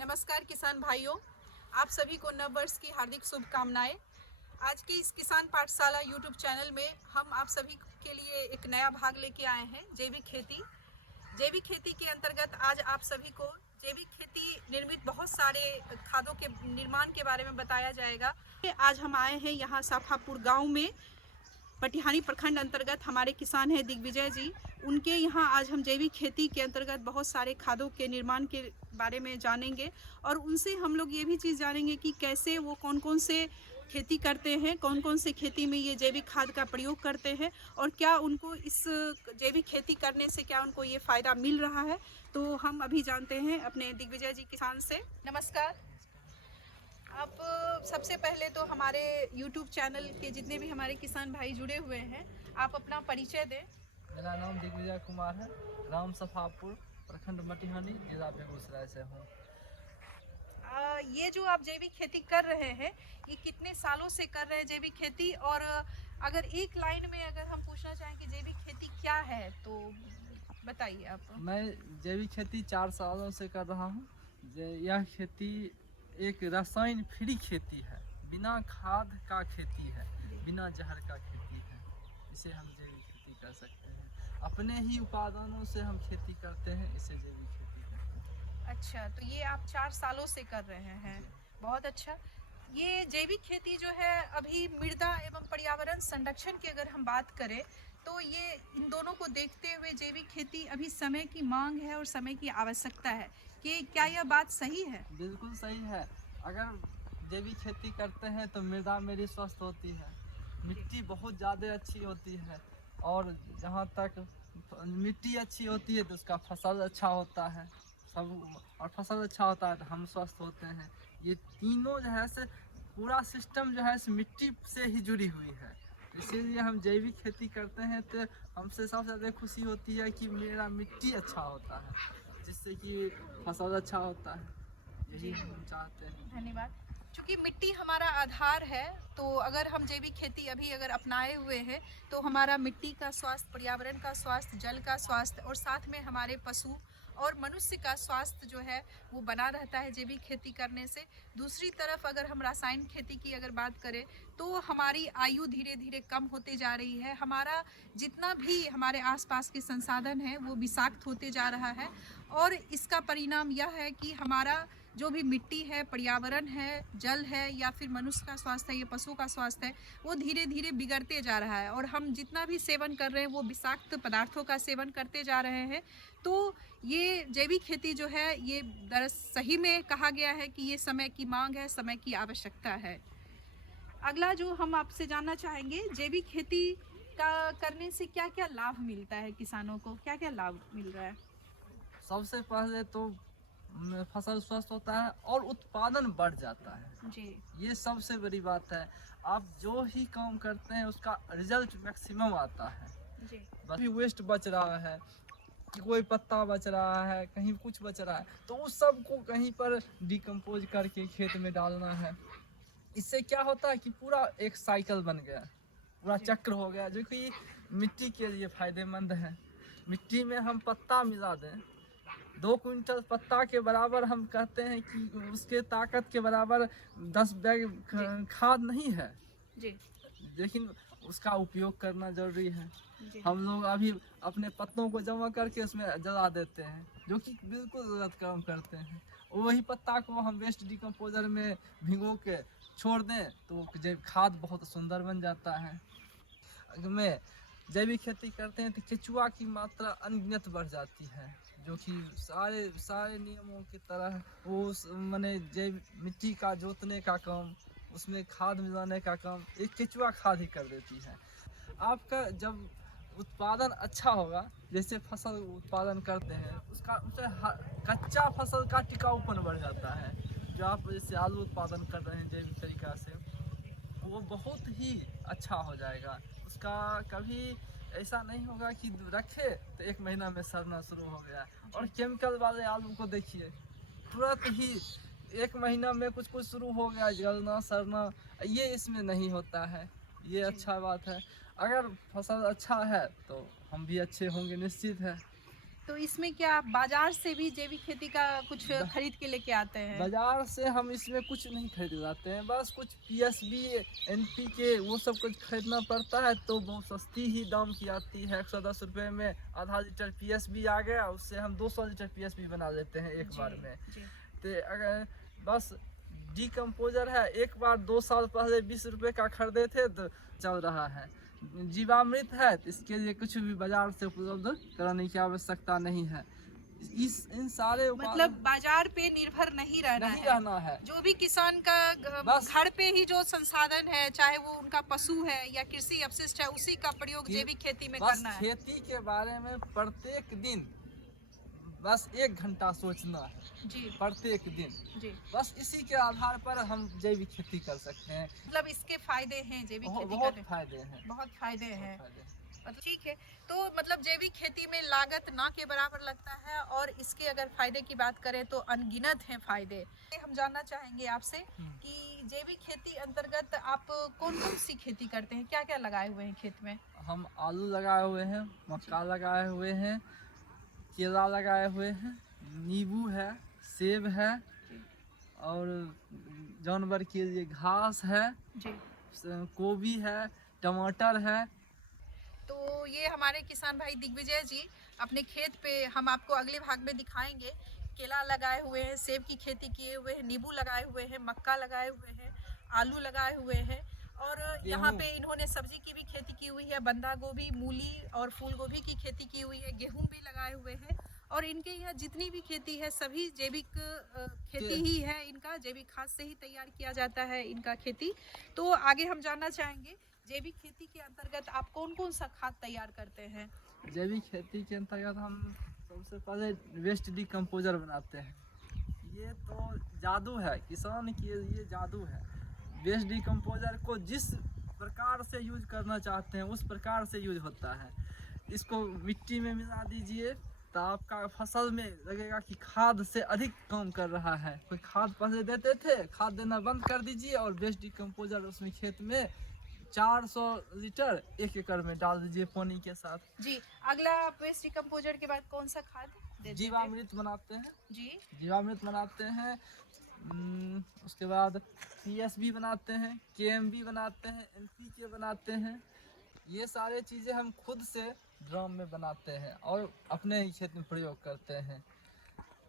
नमस्कार किसान भाइयों, आप सभी को नव वर्ष की हार्दिक शुभकामनाएं। आज की इस किसान पाठशाला यूट्यूब चैनल में हम आप सभी के लिए एक नया भाग लेके आए हैं, जैविक खेती। जैविक खेती के अंतर्गत आज आप सभी को जैविक खेती निर्मित बहुत सारे खादों के निर्माण के बारे में बताया जाएगा। आज हम आए हैं यहाँ साफापुर गाँव में, पटिहानी प्रखंड अंतर्गत हमारे किसान हैं दिग्विजय जी। उनके यहाँ आज हम जैविक खेती के अंतर्गत बहुत सारे खादों के निर्माण के बारे में जानेंगे और उनसे हम लोग ये भी चीज़ जानेंगे कि कैसे वो कौन कौन से खेती करते हैं, कौन कौन से खेती में ये जैविक खाद का प्रयोग करते हैं और क्या उनको इस जैविक खेती करने से क्या उनको ये फ़ायदा मिल रहा है। तो हम अभी जानते हैं अपने दिग्विजय जी किसान से। नमस्कार। आप सबसे पहले तो हमारे YouTube चैनल के जितने भी हमारे किसान भाई जुड़े हुए हैं, आप अपना परिचय दें। मेरा नाम दिग्विजय कुमार है, ग्राम सफापुर, प्रखंड मटिहानी, जिला बेगूसराय से हूँ। ये जो आप जैविक खेती कर रहे हैं, ये कितने सालों से कर रहे हैं जैविक खेती? और अगर एक लाइन में अगर हम पूछना चाहें कि जैविक खेती क्या है तो बताइए आप। मैं जैविक खेती 4 सालों से कर रहा हूँ। यह खेती एक रसायन फ्री खेती है, बिना खाद का खेती है, बिना जहर का खेती है। इसे हम जैविक खेती कर सकते हैं। अपने ही उत्पादनों से हम खेती करते हैं, इसे जैविक खेती कहते हैं। अच्छा, तो ये आप 4 सालों से कर रहे हैं, बहुत अच्छा। ये जैविक खेती जो है, अभी मृदा एवं पर्यावरण संरक्षण की अगर हम बात करें तो ये इन दोनों को देखते हुए जैविक खेती अभी समय की मांग है और समय की आवश्यकता है, कि क्या यह बात सही है? बिल्कुल सही है। अगर जैविक खेती करते हैं तो मृदा मेरी स्वस्थ होती है, मिट्टी बहुत ज़्यादा अच्छी होती है और जहाँ तक मिट्टी अच्छी होती है तो उसका फसल अच्छा होता है सब, और फसल अच्छा होता है तो हम स्वस्थ होते हैं। ये तीनों जो है से पूरा सिस्टम जो है से मिट्टी से ही जुड़ी हुई है। इसीलिए हम जैविक खेती करते हैं तो हमसे सबसे ज़्यादा खुशी होती है कि मेरा मिट्टी अच्छा होता है, जिससे कि फसल अच्छा होता है। यही हम चाहते हैं। धन्यवाद। चूँकि मिट्टी हमारा आधार है, तो अगर हम जैविक खेती अभी अगर अपनाए हुए हैं तो हमारा मिट्टी का स्वास्थ्य, पर्यावरण का स्वास्थ्य, जल का स्वास्थ्य और साथ में हमारे पशु और मनुष्य का स्वास्थ्य जो है वो बना रहता है जैविक खेती करने से। दूसरी तरफ अगर हम रासायनिक खेती की अगर बात करें तो हमारी आयु धीरे धीरे कम होते जा रही है। हमारा जितना भी हमारे आसपास के संसाधन है वो विषाक्त होते जा रहा है और इसका परिणाम यह है कि हमारा जो भी मिट्टी है, पर्यावरण है, जल है या फिर मनुष्य का स्वास्थ्य है या पशु का स्वास्थ्य है, वो धीरे धीरे बिगड़ते जा रहा है और हम जितना भी सेवन कर रहे हैं वो विषाक्त पदार्थों का सेवन करते जा रहे हैं। तो ये जैविक खेती जो है ये सही में कहा गया है कि ये समय की मांग है, समय की आवश्यकता है। अगला जो हम आपसे जानना चाहेंगे, जैविक खेती का करने से क्या क्या लाभ मिलता है किसानों को, क्या क्या लाभ मिल रहा है? सबसे पहले तो फसल स्वस्थ होता है और उत्पादन बढ़ जाता है जी। ये सबसे बड़ी बात है। आप जो ही काम करते हैं उसका रिजल्ट मैक्सिमम आता है जी। बस भी वेस्ट बच रहा है कि कोई पत्ता बच रहा है, कहीं कुछ बच रहा है, तो उस सब को कहीं पर डिकम्पोज करके खेत में डालना है। इससे क्या होता है कि पूरा एक साइकिल बन गया, पूरा चक्र हो गया, जो कि मिट्टी के लिए फायदेमंद है। मिट्टी में हम पत्ता मिला दें, 2 क्विंटल पत्ता के बराबर हम कहते हैं कि उसके ताकत के बराबर 10 बैग खाद नहीं है जी। लेकिन उसका उपयोग करना जरूरी है। जी। हम लोग अभी अपने पत्तों को जमा करके उसमें जला देते हैं, जो कि बिल्कुल गलत काम करते हैं। वही पत्ता को हम वेस्ट डिकम्पोजर में भिगो के छोड़ दें तो जैव खाद बहुत सुंदर बन जाता है। में जैविक खेती करते हैं तो केचुआ की मात्रा अनगिनत बढ़ जाती है, जो कि सारे सारे नियमों की तरह वो माने जैव मिट्टी का जोतने का काम, उसमें खाद मिलाने का काम एक केचुआ खाद ही कर देती है। आपका जब उत्पादन अच्छा होगा, जैसे फसल उत्पादन करते हैं उसका उसे कच्चा फसल का टिकाऊपन बढ़ जाता है। जो आप जैसे आलू उत्पादन कर रहे हैं जैविक तरीका से, वो बहुत ही अच्छा हो जाएगा। उसका कभी ऐसा नहीं होगा कि रखे तो 1 महीना में सड़ना शुरू हो गया। और केमिकल वाले आलू को देखिए, तुरंत ही 1 महीना में कुछ कुछ शुरू हो गया, जलना सड़ना, ये इसमें नहीं होता है। ये अच्छा बात है। अगर फसल अच्छा है तो हम भी अच्छे होंगे, निश्चित है। तो इसमें क्या आप बाजार से भी जैविक खेती का कुछ खरीद के लेके आते हैं? बाजार से हम इसमें कुछ नहीं खरीद लाते हैं, बस कुछ पीएसबी एनपीके वो सब कुछ खरीदना पड़ता है, तो बहुत सस्ती ही दाम की आती है। 110 रुपये में आधा लीटर पीएसबी आ गया, उससे हम 200 लीटर पीएसबी बना लेते हैं एक बार में। जी। तो अगर बस डिकम्पोजर है, एक बार 2 साल पहले 20 रुपये का खरीदे थे तो चल रहा है। जीवामृत है तो इसके लिए कुछ भी बाजार से उपलब्ध कराने की आवश्यकता नहीं है। इन सारे मतलब बाजार पे निर्भर नहीं रहना है। जो भी किसान का बस घर पे ही जो संसाधन है, चाहे वो उनका पशु है या कृषि अपशिष्ट है, उसी का प्रयोग जैविक खेती में करना है। खेती के बारे में प्रत्येक दिन बस 1 घंटा सोचना है जी। प्रत्येक दिन। जी। बस इसी के आधार पर हम जैविक खेती कर सकते हैं। मतलब इसके फायदे हैं जैविक खेती बहुत करने? फायदे हैं। बहुत फायदे हैं। मतलब ठीक है, तो मतलब जैविक खेती में लागत ना के बराबर लगता है, और इसके अगर फायदे की बात करें तो अनगिनत हैं फायदे। हम जानना चाहेंगे आपसे कि जैविक खेती अंतर्गत आप कौन कौन सी खेती करते हैं, क्या क्या लगाए हुए हैं खेत में? हम आलू लगाए हुए हैं, मक्का लगाए हुए हैं, केला लगाए हुए हैं, नींबू है, सेब है, और जानवर के लिए घास है जी। गोभी है, टमाटर है। तो ये हमारे किसान भाई दिग्विजय जी अपने खेत पे, हम आपको अगले भाग में दिखाएंगे, केला लगाए हुए हैं, सेब की खेती किए हुए हैं, नींबू लगाए हुए हैं, मक्का लगाए हुए हैं, आलू लगाए हुए हैं, और यहाँ पे इन्होंने सब्जी की भी खेती की हुई है, बंधा गोभी, मूली और फूल गोभी की खेती की हुई है, गेहूं भी लगाए हुए हैं। और इनके यहाँ जितनी भी खेती है सभी जैविक खेती ही है, इनका जैविक खाद से ही तैयार किया जाता है इनका खेती। तो आगे हम जानना चाहेंगे जैविक खेती के अंतर्गत आप कौन कौन सा खाद तैयार करते हैं? जैविक खेती के अंतर्गत हम सबसे पहले वेस्ट डिकम्पोजर बनाते हैं। ये तो जादू है, किसान के लिए जादू है। वेस्ट डिकम्पोजर को जिस प्रकार से यूज करना चाहते हैं उस प्रकार से यूज होता है। इसको मिट्टी में मिला दीजिए तो आपका फसल में लगेगा कि खाद से अधिक काम कर रहा है। कोई खाद पहले देते थे, खाद देना बंद कर दीजिए और वेस्ट डिकम्पोजर उसमें खेत में 400 लीटर 1 एकड़ में डाल दीजिए पानी के साथ। जी। अगला आप वेस्ट डिकम्पोजर के बाद कौन सा खाद देते हैं? जीवामृत बनाते हैं। जी। जीवामृत बनाते हैं। उसके बाद पीएसबी बनाते हैं, केएमबी बनाते हैं, एनपीके बनाते हैं। ये सारे चीज़ें हम खुद से ड्रम में बनाते हैं और अपने ही खेत में प्रयोग करते हैं।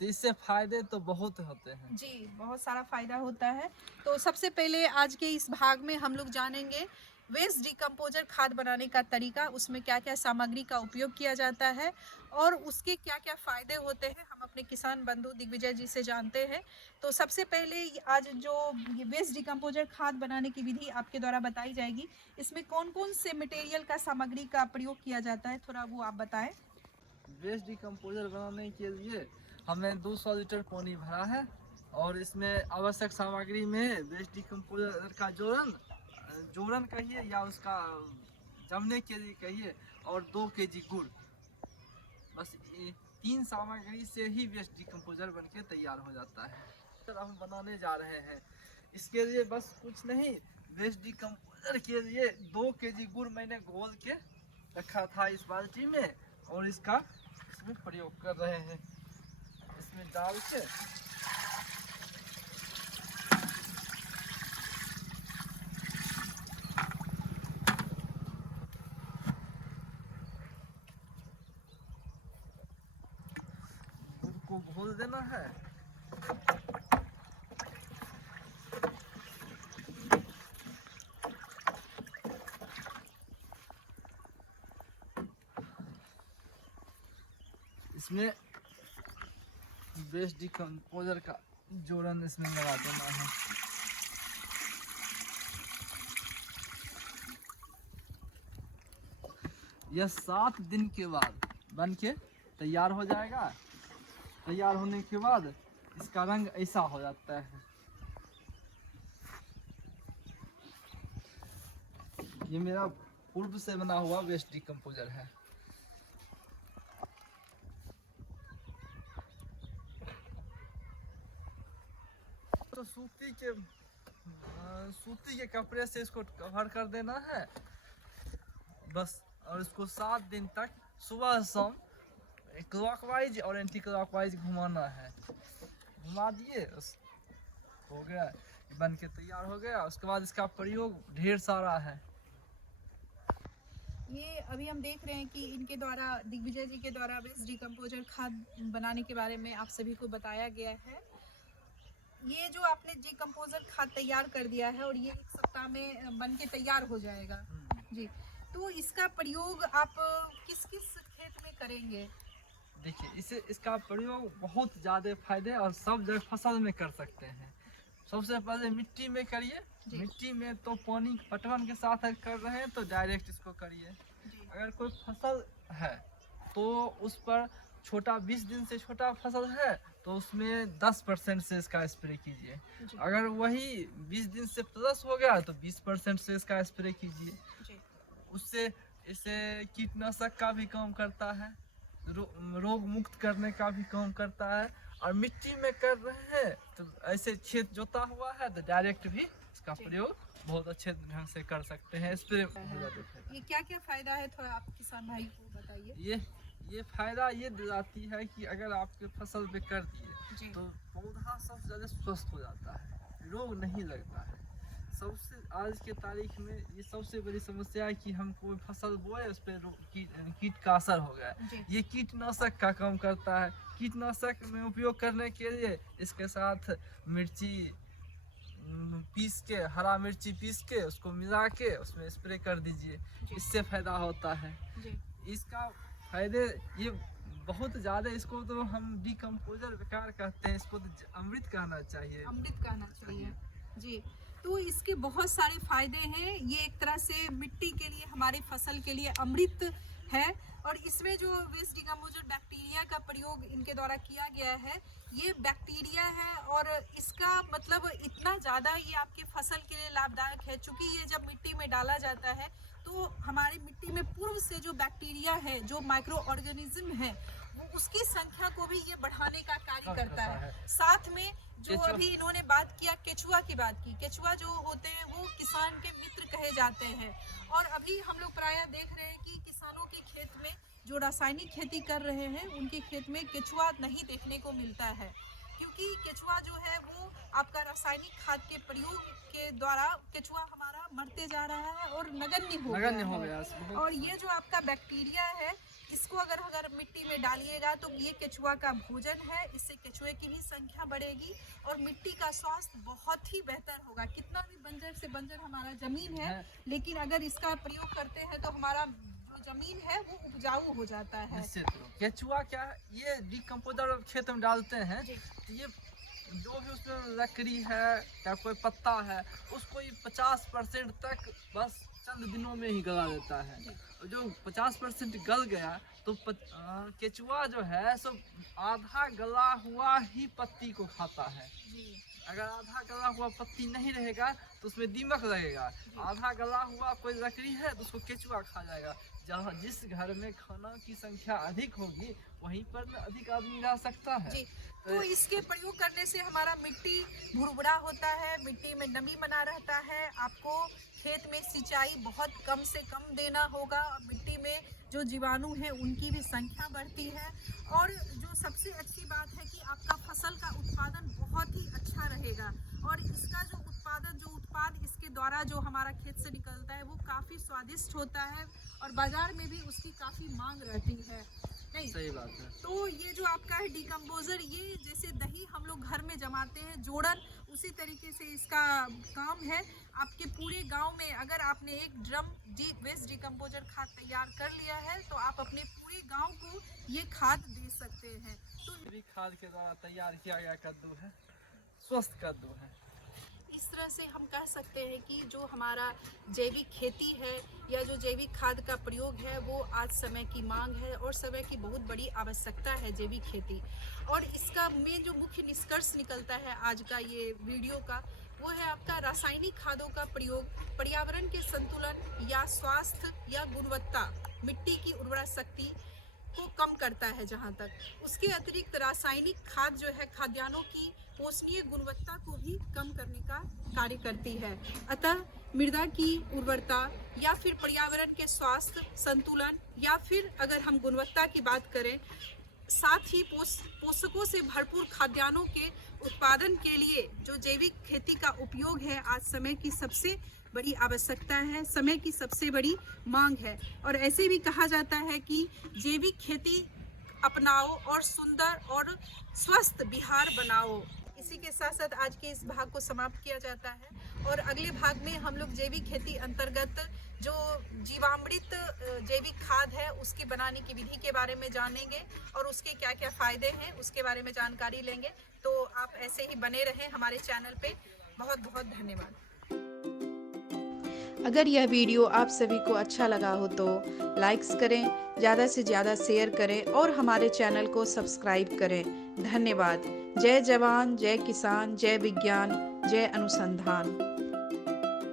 तो इससे फायदे तो बहुत होते हैं। जी, बहुत सारा फायदा होता है। तो सबसे पहले आज के इस भाग में हम लोग जानेंगे वेस्ट डिकम्पोजर खाद बनाने का तरीका, उसमें क्या क्या सामग्री का उपयोग किया जाता है और उसके क्या क्या फ़ायदे होते हैं, हम अपने किसान बंधु दिग्विजय जी से जानते हैं। तो सबसे पहले आज जो वेस्ट डिकम्पोजर खाद बनाने की विधि आपके द्वारा बताई जाएगी, इसमें कौन कौन से मटेरियल का सामग्री का प्रयोग किया जाता है, थोड़ा वो आप बताएं। वेस्ट डिकम्पोजर बनाने के लिए हमने 200 लीटर पानी भरा है और इसमें आवश्यक सामग्री में वेस्ट डिकम्पोजर का जोरन कहिए या उसका जमने के लिए कहिए, और 2 केजी गुड़। बस ये 3 सामग्री से ही वेस्ट डिकम्पोजर बनके तैयार हो जाता है। तो हम बनाने जा रहे हैं। इसके लिए बस कुछ नहीं, वेस्ट डिकम्पोजर के लिए 2 केजी गुड़ मैंने घोल के रखा था इस बाल्टी में, और इसका इसमें प्रयोग कर रहे हैं। इसमें डाल के खोल देना है। इसमें वेस्ट डिकम्पोजर का जोड़न इसमें लगा देना है। यह 7 दिन के बाद बन के तैयार हो जाएगा। तैयार होने के बाद इसका रंग ऐसा हो जाता है। ये मेरा पूर्व से बना हुआ वेस्ट डिकम्पोजर है। तो सूती के कपड़े से इसको कवर कर देना है बस। और इसको 7 दिन तक सुबह शाम क्लॉकवाइज और एंटी क्लॉकवाइज घुमाना है। घुमा दिए हो गया, बन के तैयार हो गया। उसके बाद इसका प्रयोग ढेर सारा है। ये अभी हम देख रहे हैं कि इनके द्वारा, दिग्विजय जी के द्वारा वेस्ट डिकम्पोजर खाद बनाने के बारे में आप सभी को बताया गया है। ये जो आपने डिकम्पोजर खाद तैयार कर दिया है और ये 1 सप्ताह में बन के तैयार हो जाएगा जी, तो इसका प्रयोग आप किस किस खेत में करेंगे? देखिए, इसका प्रयोग बहुत ज़्यादा फायदे और सब जगह फसल में कर सकते हैं। सबसे पहले मिट्टी में करिए। मिट्टी में तो पानी पटवन के साथ कर रहे हैं तो डायरेक्ट इसको करिए। अगर कोई फसल है तो उस पर छोटा 20 दिन से छोटा फसल है तो उसमें 10% से इसका स्प्रे कीजिए। अगर वही 20 दिन से प्लस हो गया तो 20% से इसका स्प्रे कीजिए। उससे इसे कीटनाशक का भी काम करता है, रोग मुक्त करने का भी काम करता है। और मिट्टी में कर रहे हैं तो ऐसे खेत जोता हुआ है तो डायरेक्ट भी इसका प्रयोग बहुत अच्छे ढंग से कर सकते हैं। स्प्रे ये क्या क्या फायदा है, थोड़ा आप किसान भाई को बताइए। ये फायदा ये दिलाती है कि अगर आपके फसल पे कर दिए तो पौधा सबसे ज़्यादा स्वस्थ हो जाता है, रोग नहीं लगता है। सबसे आज के तारीख में ये सबसे बड़ी समस्या है कि हम कोई फसल बोए उस पर कीट का असर हो गया। ये कीटनाशक का काम करता है। कीटनाशक में उपयोग करने के लिए इसके साथ मिर्ची पीस के, हरा मिर्ची पीस के उसको मिला के उसमें स्प्रे कर दीजिए, इससे फायदा होता है। इसका फायदे ये बहुत ज़्यादा। इसको तो हम डिकम्पोजर बेकार कहते हैं, इसको तो अमृत कहना चाहिए। अमृत कहना चाहिए जी। तो इसके बहुत सारे फायदे हैं। ये एक तरह से मिट्टी के लिए, हमारे फसल के लिए अमृत है। और इसमें जो वेस्ट डिकम्पोजर बैक्टीरिया का प्रयोग इनके द्वारा किया गया है, ये बैक्टीरिया है और इसका मतलब इतना ज़्यादा ये आपके फसल के लिए लाभदायक है। चूँकि ये जब मिट्टी में डाला जाता है तो हमारी मिट्टी में पूर्व से जो बैक्टीरिया है, जो माइक्रो ऑर्गेनिज्म है, वो उसकी संख्या को भी ये बढ़ाने का कार्य करता है। साथ में जो अभी इन्होंने बात किया, केचुआ की बात की, केचुआ जो होते हैं वो किसान के मित्र कहे जाते हैं। और अभी हम लोग प्रायः देख रहे हैं कि किसानों के खेत में जो रासायनिक खेती कर रहे हैं उनके खेत में केचुआ नहीं देखने को मिलता है, क्योंकि केचुआ जो है वो आपका रासायनिक खाद के प्रयोग के द्वारा केचुआ हमारा मरते जा रहा है और नगण्य हो गया है। और ये जो आपका बैक्टीरिया है, इसको अगर मिट्टी में डालिएगा तो ये केचुआ का भोजन है। इससे केचुए की भी संख्या बढ़ेगी और मिट्टी का स्वास्थ्य बहुत ही बेहतर होगा। कितना भी बंजर से बंजर हमारा जमीन है, लेकिन अगर इसका प्रयोग करते हैं तो हमारा जो जमीन है वो उपजाऊ हो जाता है। केचुआ क्या है, ये डिकम्पोजर खेत में डालते हैं तो ये जो भी उसमें लकड़ी है या कोई पत्ता है उसको ये 50% तक बस चंद दिनों में ही गला देता है। जो 50% गल गया तो केचुआ जो है सब आधा गला हुआ ही पत्ती को खाता है। अगर आधा गला हुआ पत्ती नहीं रहेगा तो उसमें दीमक लगेगा। आधा गला हुआ कोई लकड़ी है तो उसको केचुआ खा जाएगा। जहाँ जिस घर में खाना की संख्या अधिक होगी वहीं पर अधिक आदमी रह सकता है। तो इसके प्रयोग करने से हमारा मिट्टी भुरभुरा होता है, मिट्टी में नमी बना रहता है। आपको खेत में सिंचाई बहुत कम से कम देना होगा। मिट्टी में जो जीवाणु हैं उनकी भी संख्या बढ़ती है। और जो सबसे अच्छी बात है कि आपका फसल का उत्पादन बहुत ही अच्छा रहेगा। और इसका जो उत्पाद इसके द्वारा जो हमारा खेत से निकलता है वो काफ़ी स्वादिष्ट होता है और बाज़ार में भी उसकी काफ़ी मांग रहती है। नहीं। सही बात है। तो ये जो आपका है डिकम्पोजर, ये जैसे दही हम लोग घर में जमाते हैं जोड़न, उसी तरीके से इसका काम है। आपके पूरे गांव में अगर आपने एक ड्रम वेस्ट डिकम्पोजर खाद तैयार कर लिया है तो आप अपने पूरे गांव को ये खाद दे सकते हैं। तो जैविक खाद के द्वारा तैयार किया गया कद्दू है, स्वस्थ कद्दू है। इस तरह से हम कह सकते हैं कि जो हमारा जैविक खेती है या जो जैविक खाद का प्रयोग है वो आज समय की मांग है और समय की बहुत बड़ी आवश्यकता है जैविक खेती। और इसका में जो मुख्य निष्कर्ष निकलता है आज का ये वीडियो का, वो है आपका रासायनिक खादों का प्रयोग पर्यावरण के संतुलन या स्वास्थ्य या गुणवत्ता, मिट्टी की उर्वरा शक्ति को कम करता है। जहाँ तक उसके अतिरिक्त रासायनिक खाद जो है खाद्यान्नों की पोषणीय गुणवत्ता को भी कम करने का कार्य करती है। अतः मृदा की उर्वरता या फिर पर्यावरण के स्वास्थ्य संतुलन या फिर अगर हम गुणवत्ता की बात करें, साथ ही पोषकों से भरपूर खाद्यान्नों के उत्पादन के लिए जो जैविक खेती का उपयोग है आज समय की सबसे बड़ी आवश्यकता है, समय की सबसे बड़ी मांग है। और ऐसे भी कहा जाता है कि जैविक खेती अपनाओ और सुंदर और स्वस्थ बिहार बनाओ। इसी के साथ साथ आज के इस भाग को समाप्त किया जाता है और अगले भाग में हम लोग जैविक खेती अंतर्गत जो जीवामृत जैविक खाद है उसकी बनाने की विधि के बारे में जानेंगे और उसके क्या क्या फ़ायदे हैं उसके बारे में जानकारी लेंगे। तो आप ऐसे ही बने रहें हमारे चैनल पे। बहुत बहुत धन्यवाद। अगर यह वीडियो आप सभी को अच्छा लगा हो तो लाइक्स करें, ज़्यादा से ज़्यादा शेयर करें और हमारे चैनल को सब्सक्राइब करें। धन्यवाद। जय जवान, जय किसान, जय विज्ञान, जय अनुसंधान।